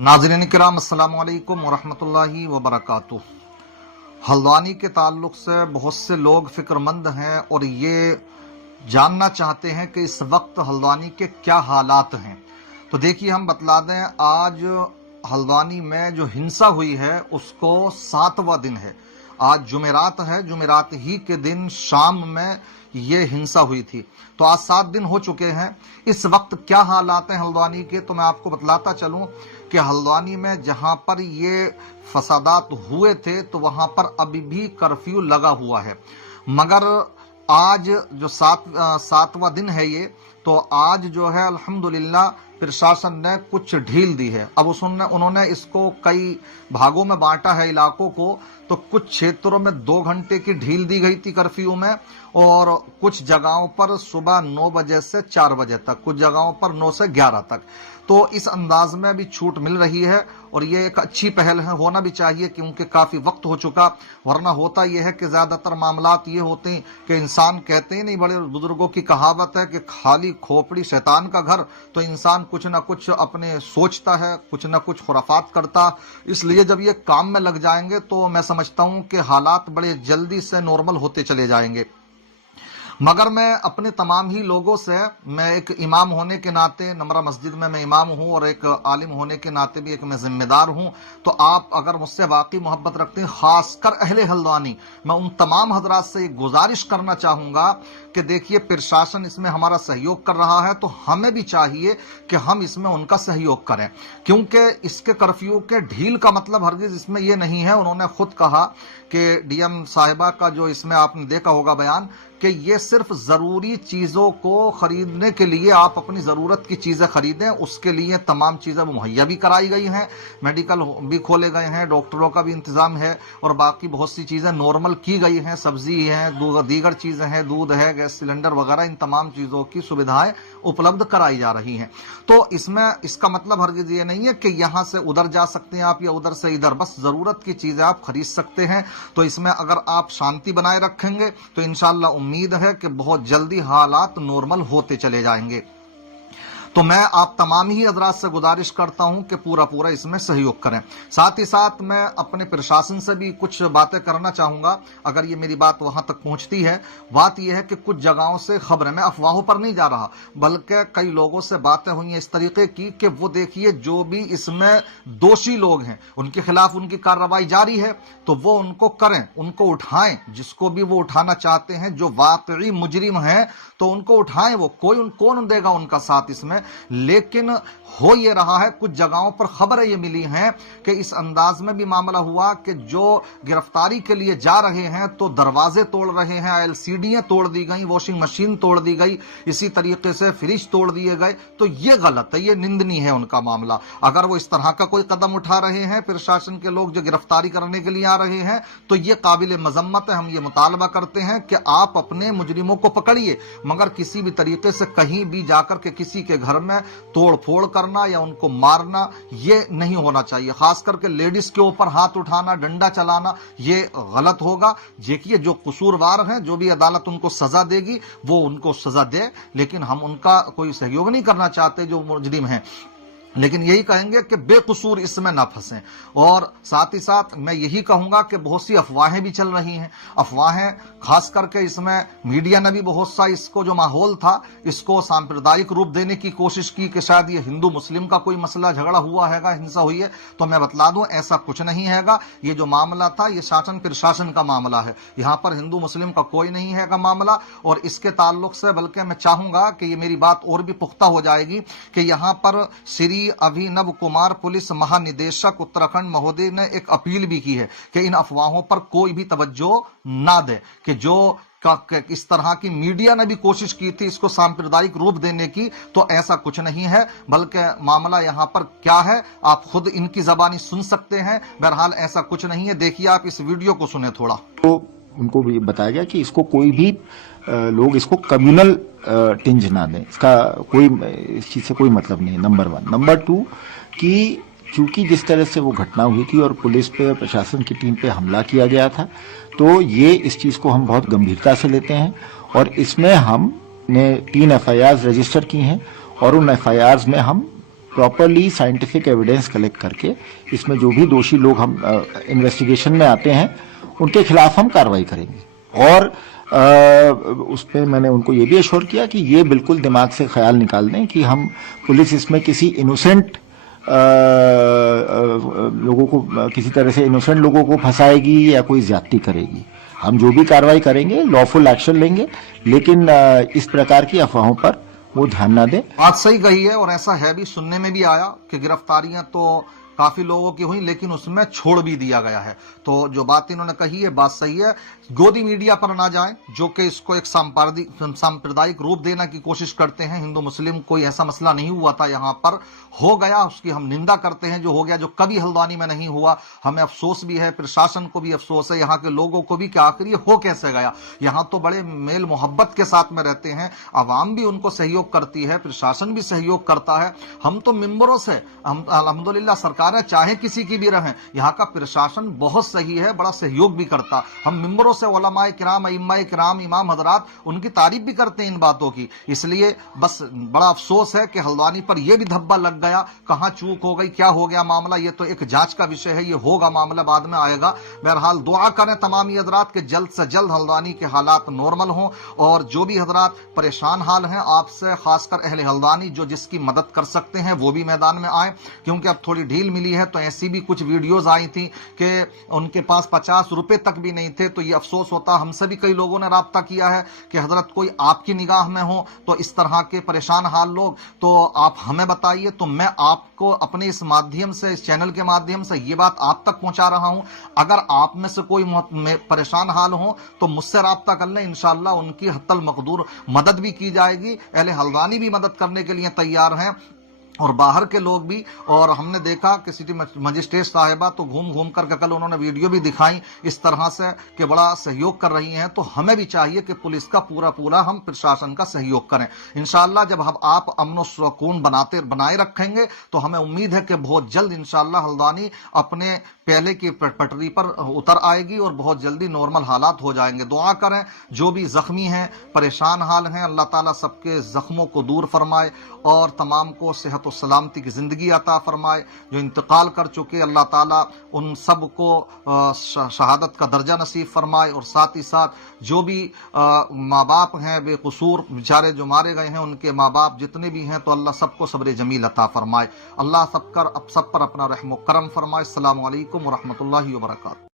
नाज़रीन किराम अस्सलाम वालेकुम वरहमतुल्लाहि वबरकातुह। हल्द्वानी के ताल्लुक से बहुत से लोग फिक्रमंद हैं और ये जानना चाहते हैं कि इस वक्त हल्द्वानी के क्या हालात हैं। तो देखिए हम बतला दें, आज हल्द्वानी में जो हिंसा हुई है उसको 7वां दिन है। आज जुमेरात है, जुमेरात ही के दिन शाम में ये हिंसा हुई थी। तो आज 7 दिन हो चुके हैं। इस वक्त क्या हालात हैं हल्द्वानी के, तो मैं आपको बतलाता चलूं कि हल्द्वानी में जहां पर ये फसादात हुए थे तो वहां पर अभी भी कर्फ्यू लगा हुआ है। मगर आज जो सातवां दिन है ये, तो आज जो है अल्हम्दुलिल्लाह प्रशासन ने कुछ ढील दी है। अब उन्होंने इसको कई भागों में बांटा है इलाकों को। तो कुछ क्षेत्रों में 2 घंटे की ढील दी गई थी कर्फ्यू में, और कुछ जगहों पर सुबह 9 बजे से 4 बजे तक, कुछ जगहों पर 9 से 11 तक। तो इस अंदाज में भी छूट मिल रही है और ये एक अच्छी पहल है, होना भी चाहिए क्योंकि काफी वक्त हो चुका। वरना होता यह है कि ज्यादातर मामलात ये होते हैं कि इंसान, कहते ही नहीं, बड़े बुजुर्गों की कहावत है कि खाली खोपड़ी शैतान का घर। तो इंसान कुछ ना कुछ अपने सोचता है, कुछ ना कुछ खुराफात करता। इसलिए जब ये काम में लग जाएंगे तो मैं समझता हूं कि हालात बड़े जल्दी से नॉर्मल होते चले जाएंगे। मगर मैं अपने तमाम ही लोगों से, मैं एक इमाम होने के नाते, नमरा मस्जिद में मैं इमाम हूं और एक आलिम होने के नाते भी एक मैं जिम्मेदार हूं। तो आप अगर मुझसे वाकई मोहब्बत रखते हैं, खासकर अहले हल्द्वानी, मैं उन तमाम हजरात से एक गुजारिश करना चाहूंगा कि देखिए प्रशासन इसमें हमारा सहयोग कर रहा है तो हमें भी चाहिए कि हम इसमें उनका सहयोग करें। क्योंकि इसके कर्फ्यू के ढील का मतलब हरगिज इसमें यह नहीं है। उन्होंने खुद कहा कि डीएम साहिबा का जो इसमें आपने देखा होगा बयान, कि ये सिर्फ जरूरी चीजों को खरीदने के लिए, आप अपनी जरूरत की चीजें खरीदें, उसके लिए तमाम चीजें मुहैया भी कराई गई हैं। मेडिकल भी खोले गए हैं, डॉक्टरों का भी इंतजाम है और बाकी बहुत सी चीजें नॉर्मल की गई हैं। सब्जी है, दीगर चीजें हैं, दूध है, गैस सिलेंडर वगैरह, इन तमाम चीजों की सुविधाएं उपलब्ध कराई जा रही हैं। तो इसमें इसका मतलब हरगिज ये नहीं है कि यहां से उधर जा सकते हैं आप या उधर से इधर, बस जरूरत की चीजें आप खरीद सकते हैं। तो इसमें अगर आप शांति बनाए रखेंगे तो इंशाअल्लाह उम्मीद है कि बहुत जल्दी हालात नॉर्मल होते चले जाएंगे। तो मैं आप तमाम ही हजरात से गुजारिश करता हूं कि पूरा इसमें सहयोग करें। साथ ही साथ मैं अपने प्रशासन से भी कुछ बातें करना चाहूंगा, अगर ये मेरी बात वहां तक पहुंचती है। बात यह है कि कुछ जगहों से खबरें, मैं अफवाहों पर नहीं जा रहा, बल्कि कई लोगों से बातें हुई हैं इस तरीके की कि वो देखिए जो भी इसमें दोषी लोग हैं उनके खिलाफ उनकी कार्रवाई जारी है, तो वो उनको करें, उनको उठाएं, जिसको भी वो उठाना चाहते हैं, जो वाकई मुजरिम हैं तो उनको उठाएं। वो कौन देगा उनका साथ इसमें। लेकिन हो ये रहा है, कुछ जगहों पर खबरें ये मिली हैं कि इस अंदाज में भी मामला हुआ कि जो गिरफ्तारी के लिए जा रहे हैं तो दरवाजे तोड़ रहे हैं, एलसीडीयां तोड़ दी गई, वॉशिंग मशीन तोड़ दी गई, इसी तरीके से फ्रिज तोड़ दिए गए। तो ये गलत है, ये निंदनीय है उनका मामला। अगर वो इस तरह का कोई कदम उठा रहे हैं प्रशासन के लोग जो गिरफ्तारी करने के लिए आ रहे हैं, तो ये काबिल मजम्मत है। हम ये मुतालबा करते हैं कि आप अपने मुजरिमों को पकड़िए, मगर किसी भी तरीके से कहीं भी जाकर के किसी के घर में तोड़ फोड़ करना या उनको मारना ये नहीं होना चाहिए। खास करके लेडीज के ऊपर हाथ उठाना, डंडा चलाना, ये गलत होगा। देखिए जो कसूरवार हैं, जो भी अदालत उनको सजा देगी वो उनको सजा दे, लेकिन हम उनका कोई सहयोग नहीं करना चाहते जो मुजरिम हैं। लेकिन यही कहेंगे कि बेकसूर इसमें ना फंसें। और साथ ही साथ मैं यही कहूंगा कि बहुत सी अफवाहें भी चल रही हैं। अफवाहें खास करके इसमें मीडिया ने भी बहुत सा, इसको जो माहौल था इसको सांप्रदायिक रूप देने की कोशिश की कि शायद ये हिंदू मुस्लिम का कोई मसला झगड़ा हुआ हैगा, हिंसा हुई है। तो मैं बतला दूं ऐसा कुछ नहीं हैगा। ये जो मामला था ये शासन प्रशासन का मामला है, यहाँ पर हिंदू मुस्लिम का कोई नहीं हैगा मामला। और इसके ताल्लुक से बल्कि मैं चाहूंगा कि ये मेरी बात और भी पुख्ता हो जाएगी कि यहाँ पर श्री अभिनव कुमार पुलिस महानिदेशक उत्तराखंड महोदय ने एक अपील भी की है कि इन अफवाहों पर कोई भी तवज्जो ना दे, कि जो इस तरह की मीडिया ने भी कोशिश की थी इसको सांप्रदायिक रूप देने की, तो ऐसा कुछ नहीं है। बल्कि मामला यहाँ पर क्या है आप खुद इनकी जबानी सुन सकते हैं। बहरहाल ऐसा कुछ नहीं है, देखिए आप इस वीडियो को सुने थोड़ा। तो उनको भी बताया गया कि इसको कोई भी लोग इसको कम्युनल टिंज ना दें, इसका कोई, इस चीज से कोई मतलब नहीं है, नंबर 1। नंबर 2 कि चूंकि जिस तरह से वो घटना हुई थी और पुलिस पे, प्रशासन की टीम पे हमला किया गया था, तो ये इस चीज को हम बहुत गंभीरता से लेते हैं और इसमें हमने 3 FIRs रजिस्टर की हैं और उन FIRs में हम प्रॉपरली साइंटिफिक एविडेंस कलेक्ट करके इसमें जो भी दोषी लोग हम इन्वेस्टिगेशन में आते हैं उनके खिलाफ हम कार्रवाई करेंगे। और उस पर मैंने उनको ये भी एश्योर किया कि ये बिल्कुल दिमाग से ख्याल निकाल दें कि हम पुलिस इसमें किसी इनोसेंट लोगों को, किसी तरह से इनोसेंट लोगों को फंसाएगी या कोई ज्यादती करेगी। हम जो भी कार्रवाई करेंगे लॉफुल एक्शन लेंगे, लेकिन इस प्रकार की अफवाहों पर वो ध्यान ना दें। बात सही कही है, और ऐसा है भी, सुनने में भी आया कि गिरफ्तारियां तो काफी लोगों की हुई लेकिन उसमें छोड़ भी दिया गया है। तो जो बात इन्होंने कही है बात सही है। गोदी मीडिया पर ना जाएं जो कि इसको एक सांप्रदायिक रूप देने की कोशिश करते हैं। हिंदू मुस्लिम कोई ऐसा मसला नहीं हुआ था, यहाँ पर हो गया, उसकी हम निंदा करते हैं जो हो गया, जो कभी हल्द्वानी में नहीं हुआ। हमें अफसोस भी है, प्रशासन को भी अफसोस है, यहाँ के लोगों को भी कि आखिर ये हो कैसे गया। यहाँ तो बड़े मेल मोहब्बत के साथ में रहते हैं, आवाम भी उनको सहयोग करती है, प्रशासन भी सहयोग करता है। हम तो मेंबरों से हम अल्हम्दुलिल्लाह सरकारें चाहे किसी की भी रहें, यहाँ का प्रशासन बहुत सही है, बड़ा सहयोग भी करता। हम मेंबरों से उलमाए किराम, अइम्माए किराम, इमाम हजरात उनकी तारीफ भी करते हैं इन बातों की। इसलिए बस बड़ा अफसोस है कि हल्द्वानी पर यह भी धब्बा लग गया। कहां चूक हो गई, क्या हो गया मामला, ये तो एक जांच का विषय है, ये होगा, मामला बाद में आएगा। बहरहाल दुआ करें तमाम हजरात के जल्द से जल्द हल्द्वानी के हालात नॉर्मल हों, और जो भी हजरात परेशान हाल हैं आपसे, खासकर अहले हल्द्वानी जो जिसकी मदद कर सकते हैं वो भी मैदान में आए, क्योंकि अब थोड़ी ढील मिली है। तो ऐसी भी कुछ वीडियोज आई थी कि उनके पास 50 रुपए तक भी नहीं थे। तो ये अफसोस होता, हमसे भी कई लोगों ने राब्ता किया है कि हजरत कोई आपकी निगाह में हो तो इस तरह के परेशान हाल लोग, तो आप हमें बताइए, तो मैं आपको अपने इस माध्यम से, इस चैनल के माध्यम से ये बात आप तक पहुंचा रहा हूं। अगर आप में से कोई परेशान हाल हो तो मुझसे राब्ता कर लें, इंशाअल्लाह उनकी हत्तल मकदूर मदद भी की जाएगी। अहले हल्द्वानी भी मदद करने के लिए तैयार हैं और बाहर के लोग भी। और हमने देखा कि सिटी मजिस्ट्रेट साहिबा तो घूम घूम करके कल उन्होंने वीडियो भी दिखाई इस तरह से कि बड़ा सहयोग कर रही हैं। तो हमें भी चाहिए कि पुलिस का पूरा हम प्रशासन का सहयोग करें। इंशाअल्लाह जब हम आप अमन और सुकून बनाए रखेंगे तो हमें उम्मीद है कि बहुत जल्द इंशाअल्लाह हल्द्वानी अपने पहले की पटरी पर उतर आएगी और बहुत जल्दी नॉर्मल हालात हो जाएंगे। दुआ करें जो भी जख्मी हैं, परेशान हाल हैं, अल्लाह ताला सबके जख्मों को दूर फरमाए और तमाम को सेहत और सलामती की जिंदगी अता फरमाए। जो इंतकाल कर चुके अल्लाह ताला उन सब को शहादत का दर्जा नसीब फरमाए, और साथ ही साथ जो भी माँ बाप हैं बेकसूर बेचारे जो मारे गए हैं, उनके माँ बाप जितने भी हैं, तो अल्लाह सबको सब्र जमील अता फरमाए। अल्लाह सब पर अपना रहम व करम फरमाए। अस्सलामु अलैकुम व रहमतुल्लाहि व बरकातहू।